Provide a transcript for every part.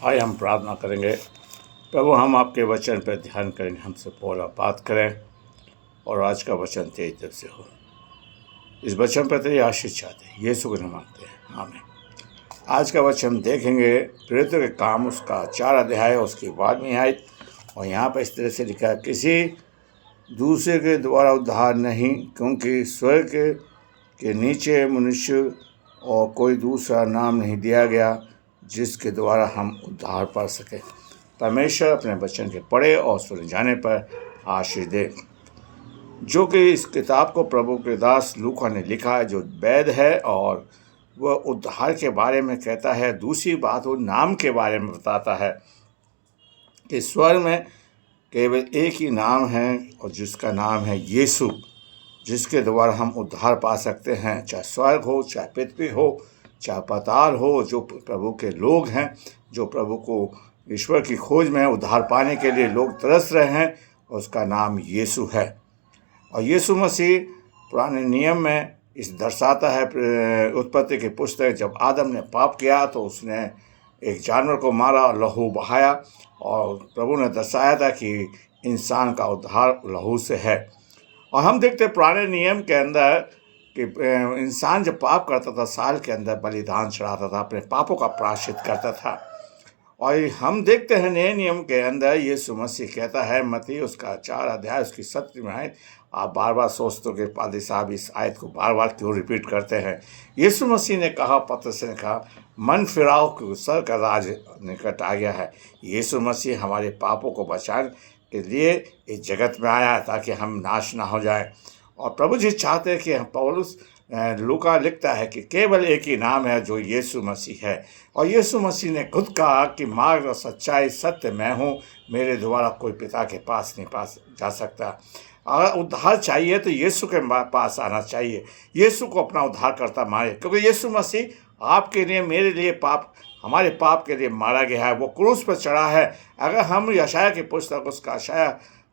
आइए हम प्रार्थना करेंगे। प्रभु, हम आपके वचन पर ध्यान करेंगे, हमसे बोला बात करें और आज का वचन तेरी तरफ से हो। इस वचन पर तेरी आशीष चाहते हैं, यीशु के नाम मांगते हैं, आमीन। आज का वचन हम देखेंगे प्रेरितों के काम उसका 4 अध्याय उसकी 12वीं आयत। और यहाँ पर इस तरह से लिखा है, किसी दूसरे के द्वारा उद्धार नहीं, क्योंकि स्वर्ग के नीचे मनुष्य और कोई दूसरा नाम नहीं दिया गया जिसके द्वारा हम उद्धार पा सकें। परमेश्वर अपने वचन के पढ़े और सुने जाने पर आशीष दे। जो कि इस किताब को प्रभु के दास लूका ने लिखा है, जो वैध है और वह उद्धार के बारे में कहता है। दूसरी बात, वो नाम के बारे में बताता है कि स्वर्ग में केवल एक ही नाम है और जिसका नाम है यीशु, जिसके द्वारा हम उद्धार पा सकते हैं। चाहे स्वर्ग हो, चाहे पृथ्वी हो, चाहे पाताल हो, जो प्रभु के लोग हैं, जो प्रभु को ईश्वर की खोज में उद्धार पाने के लिए लोग तरस रहे हैं, उसका नाम यीशु है। और यीशु मसीह पुराने नियम में इस दर्शाता है, उत्पत्ति की पुस्तक, जब आदम ने पाप किया तो उसने एक जानवर को मारा, लहू बहाया, और प्रभु ने दर्शाया था कि इंसान का उद्धार लहू से है। और हम देखते पुराने नियम के अंदर कि इंसान जब पाप करता था, साल के अंदर बलिदान चढ़ाता था, अपने पापों का प्रायश्चित करता था। और हम देखते हैं नए नियम के अंदर यीशु मसीह कहता है, मत्ती उसका 4 अध्याय उसकी 17वीं आयत। आप बार बार सोचते हो कि पादी साहब इस आयत को बार बार क्यों रिपीट करते हैं। यीशु मसीह ने कहा, पतरस ने कहा, मन फिराओ कि स्वर्ग का राज निकट आ गया है। यीशु मसीह हमारे पापों को बचाने के लिए इस जगत में आया ताकि हम नाश ना हो जाए। और प्रभु जी चाहते हैं कि हम, पौलुस लूका लिखता है कि केवल एक ही नाम है जो यीशु मसीह है। और यीशु मसीह ने खुद कहा कि मार्ग और सच्चाई सत्य मैं हूँ, मेरे द्वारा कोई पिता के पास नहीं जा सकता। अगर उद्धार चाहिए तो यीशु के पास आना चाहिए, यीशु को अपना उद्धार करता माने, क्योंकि यीशु मसीह आपके लिए, मेरे लिए, हमारे पाप के लिए मारा गया है, वो क्रूस पर चढ़ा है। अगर हम यशाया की पुस्तक उसका यशाया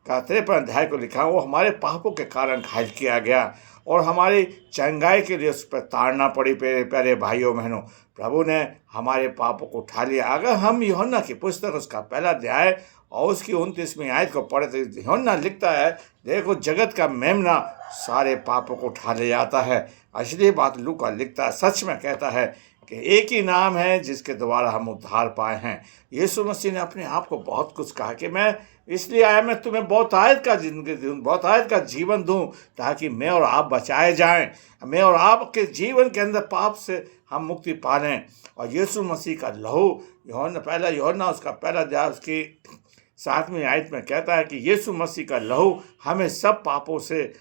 का 53 अध्याय को लिखा, वो हमारे पापों के कारण घायल किया गया और हमारी चंगाई के लिए उस पर ताड़ना पड़ी। प्यारे भाइयों बहनों, प्रभु ने हमारे पापों को उठा लिया। अगर हम यूहन्ना की पुस्तक उसका 1 अध्याय और उसकी 29वीं आयत को पढ़े तो यूहन्ना लिखता है, देखो जगत का मेमना सारे पापों को उठा ले जाता है। असली बात लूका लिखता है, सच में कहता है कि एक ही नाम है जिसके द्वारा हम उद्धार पाए हैं। यीशु मसीह ने अपने आप को बहुत कुछ कहा कि मैं इसलिए आया, मैं तुम्हें बहुतायत का जिंदगी दूँ, बहुतायत का जीवन दूँ, ताकि मैं और आप बचाए जाएं, मैं और आपके जीवन के अंदर पाप से हम मुक्ति पा लें। और यीशु मसीह का लहू, यूहन्ना उसका 1 अध्याय उसकी 7वीं आयत में कहता है कि यीशु मसीह का लहू हमें सब पापों से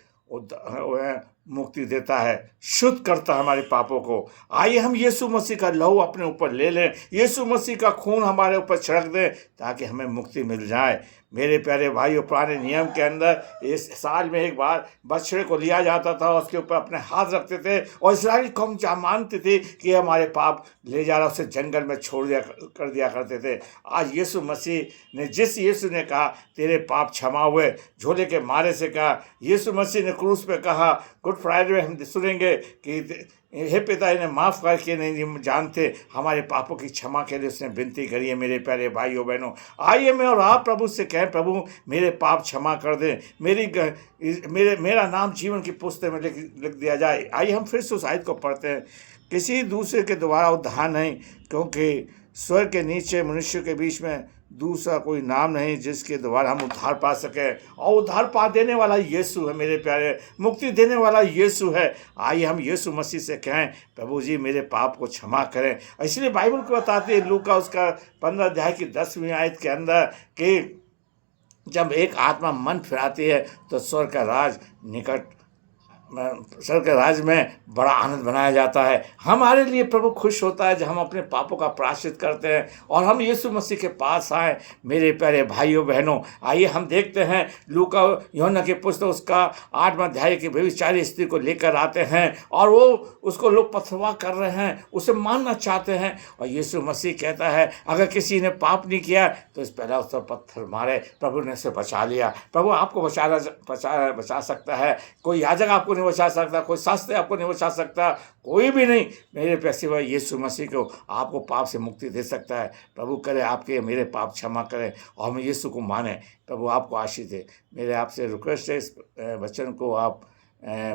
मुक्ति देता है, शुद्ध करता है हमारे पापों को। आइए हम यीशु मसीह का लहू अपने ऊपर ले लें, यीशु मसीह का खून हमारे ऊपर छिड़क दें ताकि हमें मुक्ति मिल जाए। मेरे प्यारे भाइयों, पुराने नियम के अंदर इस साल में एक बार बछड़े को लिया जाता था, उसके ऊपर अपने हाथ रखते थे और इस्राएली कौम क्या मानते थे कि हमारे पाप ले जा रहा, उसे जंगल में छोड़ दिया करते थे। आज यीशु मसीह ने, जिस यीशु ने कहा तेरे पाप क्षमा हुए, झोले के मारे से कहा, यीशु मसीह ने क्रूस पे कहा, गुड फ्राइडे में हम सुनेंगे कि हे पिता, इन्हें माफ़ करके नहीं जानते, हमारे पापों की क्षमा के लिए उसने विनती करी है। मेरे प्यारे भाइयों बहनों, आइए मैं और आप प्रभु से कहें, प्रभु मेरे पाप क्षमा कर दें, मेरा नाम जीवन की पुस्तक में लिख दिया जाए। आइए हम फिर से उस आयत को पढ़ते हैं, किसी दूसरे के द्वारा उद्धार नहीं, क्योंकि स्वर्ग के नीचे मनुष्य के बीच में दूसरा कोई नाम नहीं जिसके द्वारा हम उद्धार पा सके। और उद्धार पा देने वाला यीशु है मेरे प्यारे, मुक्ति देने वाला यीशु है। आइए हम यीशु मसीह से कहें, प्रभु जी मेरे पाप को क्षमा करें। इसलिए बाइबल को बताती है लूका उसका 15 अध्याय की 10वीं आयत के अंदर कि जब एक आत्मा मन फिराती है तो स्वर्ग का राज स्वर्ग के राज में बड़ा आनंद बनाया जाता है। हमारे लिए प्रभु खुश होता है जब हम अपने पापों का प्रायश्चित करते हैं और हम यीशु मसीह के पास आए। मेरे प्यारे भाइयों बहनों, आइए हम देखते हैं लूका यूहन्ना की पुस्तक उसका 8वां अध्याय की व्यभिचारी स्त्री को लेकर आते हैं और वो उसको लोग पथरवाह कर रहे हैं, उसे मारना चाहते हैं। और यीशु मसीह कहता है अगर किसी ने पाप नहीं किया तो इस पहला उस पर पत्थर मारे। प्रभु ने उसे बचा लिया। प्रभु आपको बचा सकता है। कोई याजक आपको नहीं बचा सकता, कोई शास्त्र आपको नहीं बचा सकता, कोई भी नहीं मेरे पैसे भाई यीशु मसीह को आपको पाप से मुक्ति दे सकता है। प्रभु करे आपके मेरे पाप क्षमा करें और हम यीशु को माने। प्रभु आपको आशीष दे। मेरे आपसे रिक्वेस्ट है, इस वचन को आप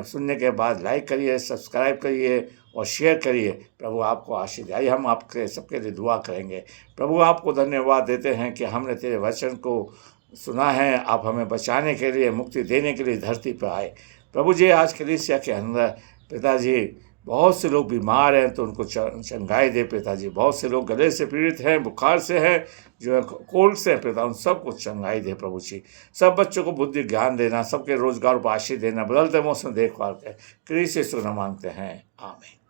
सुनने के बाद लाइक करिए, सब्सक्राइब करिए और शेयर करिए। प्रभु आपको आशीष दे। आइए हम आपके सबके लिए दुआ करेंगे। प्रभु आपको धन्यवाद देते हैं कि हमने तेरे वचन को सुना है, आप हमें बचाने के लिए, मुक्ति देने के लिए धरती पर आए। प्रभु जी आज कलीसिया के अंदर पिताजी बहुत से लोग बीमार हैं तो उनको चंगाई दे पिताजी। बहुत से लोग गले से पीड़ित हैं, बुखार से हैं, जो है कोल्ड से हैं पिता, उन सबको चंगाई दे प्रभु जी। सब बच्चों को बुद्धि ज्ञान देना, सबके रोजगार पर आशीष देना, बदलते मौसम देखभाल कर क्रीस यीशु नाम मांगते हैं, आमीन।